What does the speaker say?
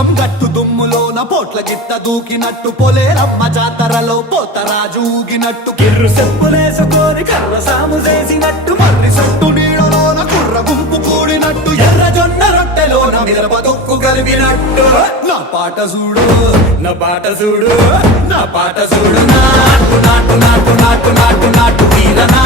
పుల్లం గట్టు దుమ్ములోన పోట్ల గిత్త దూకినట్టు పొలేరమ్మ జాతరలో పోతరాజు ఊగినట్టు కిర్రు చెప్పులేసుకొని కర్ర సాము చేసినట్టు మర్రి సట్టు నీడలోన కుర్ర గుంపు కూడినట్టు ఎర్ర జొన్న రొట్టెలోన మిరప దొక్కు కలిపినట్టు నా పాట చూడు నా పాట చూడు నా పాట చూడు నాటు నాటు నాటు నాటు నాటు నాటు వీరనా